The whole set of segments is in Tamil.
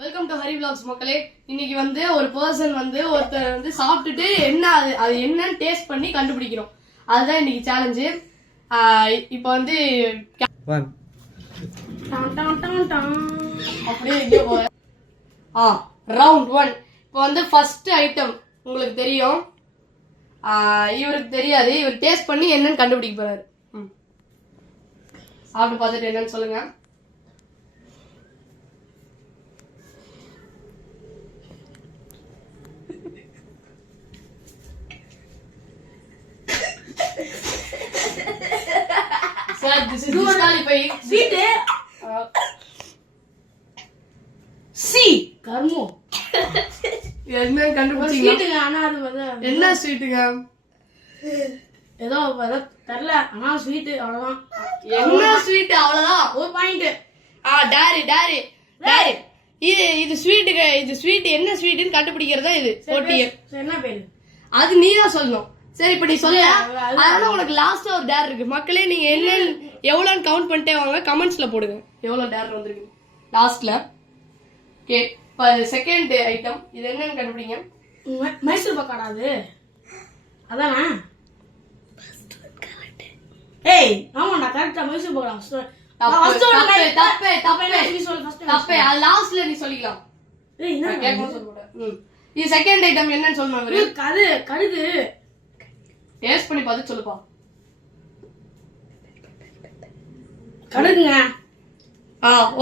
வெல்கம் டு ஹரி vlogs மக்களே. இன்னைக்கு வந்து ஒரு பர்சன் வந்து ஒருத்தர் வந்து சாப்பிட்டுட்டு என்ன அது என்னன்னு டேஸ்ட் பண்ணி கண்டுபிடிக்கிறோம். அதுதான் இன்னைக்கு சேலஞ்சு. இப்போ வந்து அப்படியே எங்கே போற ரவுண்ட் 1. இப்போ வந்து ஃபர்ஸ்ட் ஐட்டம் உங்களுக்கு தெரியும், இவருக்கு தெரியாது. இவர் டேஸ்ட் பண்ணி என்னன்னு கண்டுபிடிக்க போறாரு. சாப்பிட்டு பார்த்துட்டு என்னன்னு சொல்லுங்க. Sir, this is disqualifying. Sweet. C. கர்மோ. என்ன கண்டுபிடிச்சீங்க? ஸ்வீட்டுங்க. ஆனா அது வந்து என்ன ஸ்வீட்டுங்க? ஏதோ தெரியல. ஆனா ஸ்வீட் அவ்வளவுதான். என்ன ஸ்வீட் அவ்வளவுதான். ஒரு பாயிண்ட். டாரி. இது ஸ்வீட்டுங்க. இது ஸ்வீட் என்ன ஸ்வீட்னு கண்டுபிடிக்கிறதா இது போட்டி. என்ன பேரு? அது நீ தான் சொல்லணும். சரி, இப்ப நீ சொல்ல. அதனால உனக்கு லாஸ்டா ஒரு டேர் இருக்கு. மக்களே, நீங்க என்ன எவ்வளவு கவுண்ட் பண்ணிட்டே வாங்க. கமெண்ட்ஸ்ல போடுங்க எவ்வளவு டேர் வந்திருக்கு லாஸ்ட்ல. ஓகே, இப்ப செகண்ட் ஐட்டம் இது என்னன்னு கண்டுபிடிங்க. மைசூர் பக்காடா அது? அதானே? ஏய், ஆமாடா, கரெக்ட்டா மைசூர் பக்காடா. தப்பே. அது லாஸ்ட்ல நீ சொல்லிக்கலாம். ஏய், என்ன கேட்கணும் சொல்ல மாட்டேன். இது செகண்ட் ஐட்டம் என்னன்னு சொல்லணும். கடுகு. டேஸ்ட் பண்ணி பார்த்து சொல்லுப்பா. கடுகுங்க.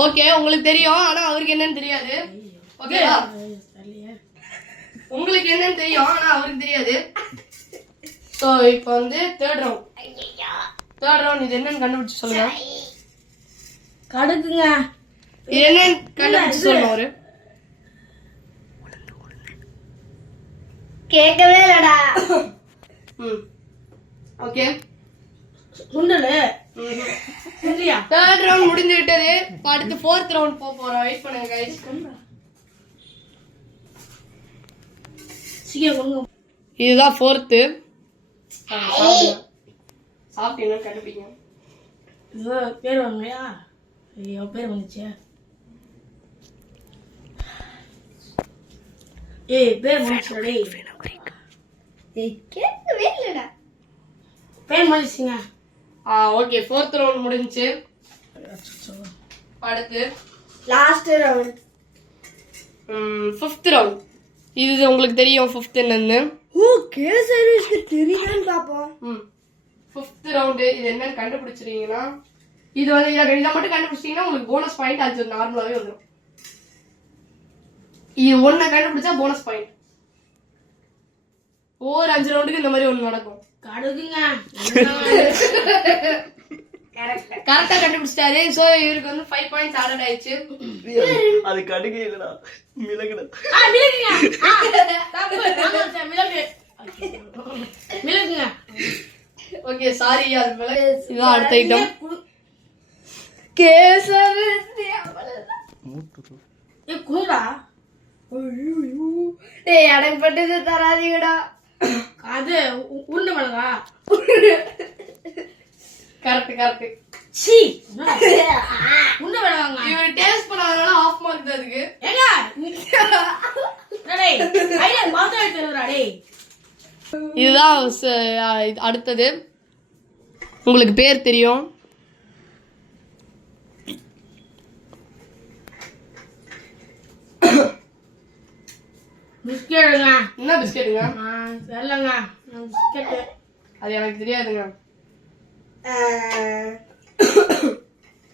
ஓகே, உங்களுக்கு தெரியும். ஆனா அவருக்கு என்னன்னு தெரியாது. ஓகேவா? உங்களுக்கு என்னன்னு தெரியும், ஆனா அவருக்கு தெரியாது. சோ இப்போ வந்து தேர்ட் ரவுண்ட் இது என்னன்னு கண்டுபிடிச்சு சொல்லுங்க. கடுகுங்க. இது என்னன்னு கண்டுபிடிச்சு சொல்லுங்க. அவரு கேட்கவே இல்லடா. ஓகே, சுண்டலு. சரியா? தேர்ட் ரவுண்ட் முடிஞ்சு விட்டது. அடுத்து ஃபோர்த் ரவுண்ட் போறோம். வெயிட் பண்ணுங்க गाइस. சீக்கிரம். இதுதான் ஃபோர்த். சாப்பிட்டு என்ன கண்டுபிடிங்க. இது பேர் வாங்கயா? ஐயோ, பேர் வந்துச்சு. ஏய், பேர் வந்துச்சுடா. ஏய், கேட்கவே இல்லடா. பேர் வந்துச்சுங்க. ஓகே, ஃபோர்த் ரவுண்ட் முடிஞ்சு. அடுத்து லாஸ்ட் ரவுண்ட். Fifth round. இது உங்களுக்கு தெரியும் ஃபிஃப்த் என்னன்னு. ஓகே, சர்வீஸ்க்கு தெரியுதான்னு பாப்போம். ஃபிஃப்த் ரவுண்ட் இது என்னன்னு கண்டுபிடிச்சிருக்கீங்கன்னா, இது வந்து இதை மட்டும் கண்டுபிடிச்சிட்டீங்கன்னா உங்களுக்கு போனஸ் பாயிண்ட் அது நார்மலாவே வந்துடும். இது ஒன்ன கண்டுபிடிச்சா போனஸ் பாயிண்ட். ஒவ்வொரு 5 ரவுண்டுக்கு இந்த மாதிரி ஒண்ணு நடக்கும். கடுகுங்க. கரெக்டா கண்டுபிடிச்சிட்டாரு. சோ இவருக்கு வந்து 5 பாயிண்ட்ஸ் ஆட் ஆயிடுச்சு. அது கடுகு இல்லடா, மிளகுடா. மிளகுங்க. மிளகுங்க. ஓகே, சாரி, அது மிளகு. இதான் அடுத்த ஐட்டம். கேசர். ஏ குடா. டேய், எனக்கு பட்டது தராதீங்கடா. அது உருண்டை மிளகா. கரெக்ட். சீ, உருண்டை மிளகாங்க. இவர் டேஸ்ட் பண்ணாதனால half mark தான் இருக்கு. ஏங்க டேய், ஐயா மாத்த எடுத்துறடா டேய். இதுதான் அடுத்தது. உங்களுக்கு பேர் தெரியும். பிஸ்கெட்டுங்க. என்ன பிஸ்கெட்டுங்க? தெரியலங்க. பிஸ்கெட்டு அது எனக்கு தெரியாதுங்க.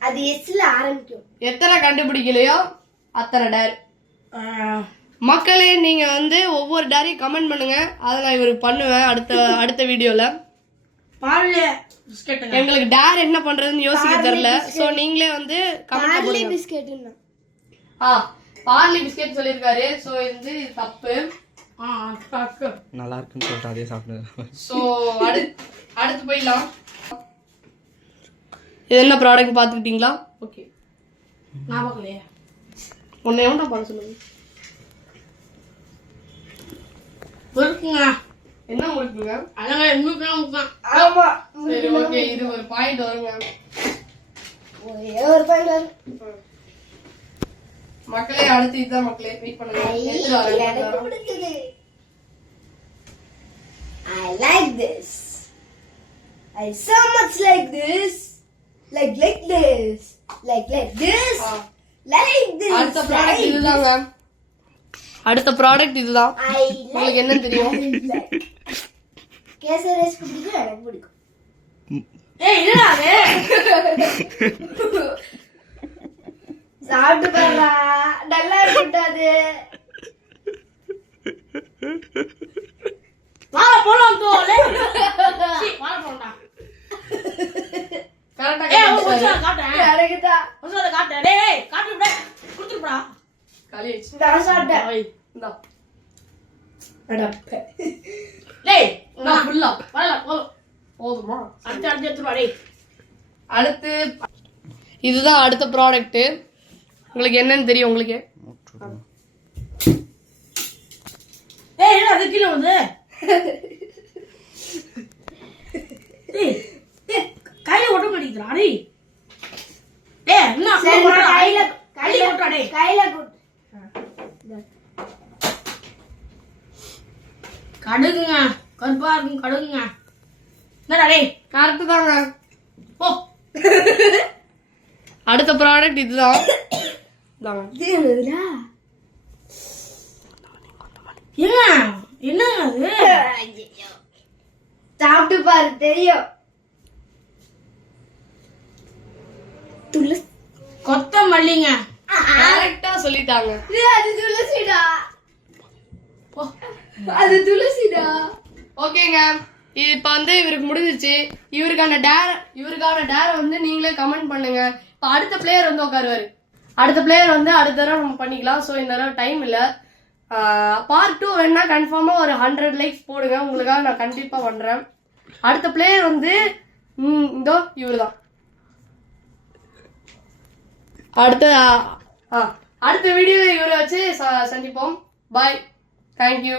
அது எஸ்ல ஆரம்பிக்கும். எத்தனை கண்டுபிடிக்கலையோ அத்தனை டேர். மக்களே, நீங்க வந்து ஒவ்வொரு டேரையும் கமெண்ட் பண்ணுங்க. அதை நான் இவருக்கு பண்ணுவேன் அடுத்த வீடியோல. பார்லே பிஸ்கெட்டுங்க. எங்களுக்கு டேர் என்ன பண்றதுன்னு யோசிக்க தெரியல. சோ நீங்களே வந்து கமெண்ட் பண்ணுங்க. பிஸ்கெட்டுங்க. பார்லி பிஸ்கெட் சொல்லிருக்காரு. சோ இது தப்பு. நல்லா இருக்குன்னு சொல்லிட்டு அதே சாப்பிடுங்க. சோ அடுத்து போயிடலாம். இது என்ன ப்ராடக்ட் பாத்துக்கிட்டீங்களா? ஓகே, நான் பார்க்கலையே. உன்னை எவன்டா பண்ண சொல்லுங்க. பொறுக்குங்க. என்ன முறுக்குங்க? அழகா முறுக்கு. ஆமா, சரி, ஓகே. இது ஒரு பாயிண்ட் வருங்க. ஒரு பாயிண்ட் வரும். மக்களே அடுத்து இதுதான் மக்களே வெயிட் பண்ணுங்க. எடுத்துட்டு வரேன். எனக்கு பிடிச்சது. I like this. I so much like this. Like this. Like this. Like this. அடுத்த ப்ராடக்ட் இதுதான் மேம். அடுத்த ப்ராடக்ட் இதுதான். I உங்களுக்கு என்ன தெரியும்? கேசரி ரைஸ் பிடிக்கும், எனக்கு பிடிக்கும். ஏய் என்னடா அது? சாப்பிட்டு பாருடா, நல்லா இருக்கட்டாது. வா போலாம் தோலே. சீ வா போடா. கரெக்ட்டா ஏய் காமிச்சாரு. கொஞ்சம் காட்டுறேன். எனக்குதான். கொஞ்சம் காட்டு. டேய் காட்டு விடு. குடுத்துடுடா. காலி ஆயிடுச்சு. நான் சாப்பிட்டேன். ஓய். இந்தா. அடப்பே. டேய் நான் ஃபுல்லா வரல போதும். போதுமா? அடுத்து எடுத்துட்டு வா டேய். அடுத்து இதுதான் அடுத்த ப்ராடக்ட். உங்களுக்கு என்னன்னு தெரியும் உங்களுக்கு? ஏய் என்ன அது கீழ வந்து? டேய் கையில ஓட்ட மாட்டேங்குதுடா டேய். டேய் என்ன சரி, போறடா? கையில கையில ஓட்டடா டேய். கையில குட். கடுகுங்க. கருப்பா இருக்கும் கடுகுங்க. என்னடா டேய்? கரெக்ட் தாங்க. போ. அடுத்த ப்ராடக்ட் இதுதான். இதாங்க. இது என்னதுடா? ஏங்க என்ன அது? ஐயோ. சாப்பிட்டு பாரு தெரியும். துளசி. கொத்தமல்லிங்க. கரெக்டா சொல்லிட்டாங்க. அது துளசிடா. போ. அது துளசிடா. ஓகேங்க, இப்ப வந்து இவருக்கு முடிஞ்சிச்சு. இவருக்கான டேர வந்து நீங்களே கமெண்ட் பண்ணுங்க. இப்ப அடுத்த பிளேயர் வந்து உட்காருவாரு. அடுத்த பிளேயர் வந்து அடுத்த தடவை நம்ம பண்ணிக்கலாம். ஸோ இந்த தடவை டைம் இல்ல. பார்ட் 2 வேணா கன்ஃபார்மா ஒரு 100 லைக்ஸ் போடுங்க. உங்களுக்காக நான் கண்டிப்பா பண்றேன். அடுத்த பிளேயர் வந்து இதோ இவர் தான். அடுத்த வீடியோல இவரை வச்சு சந்திப்போம். பாய். தேங்க்யூ.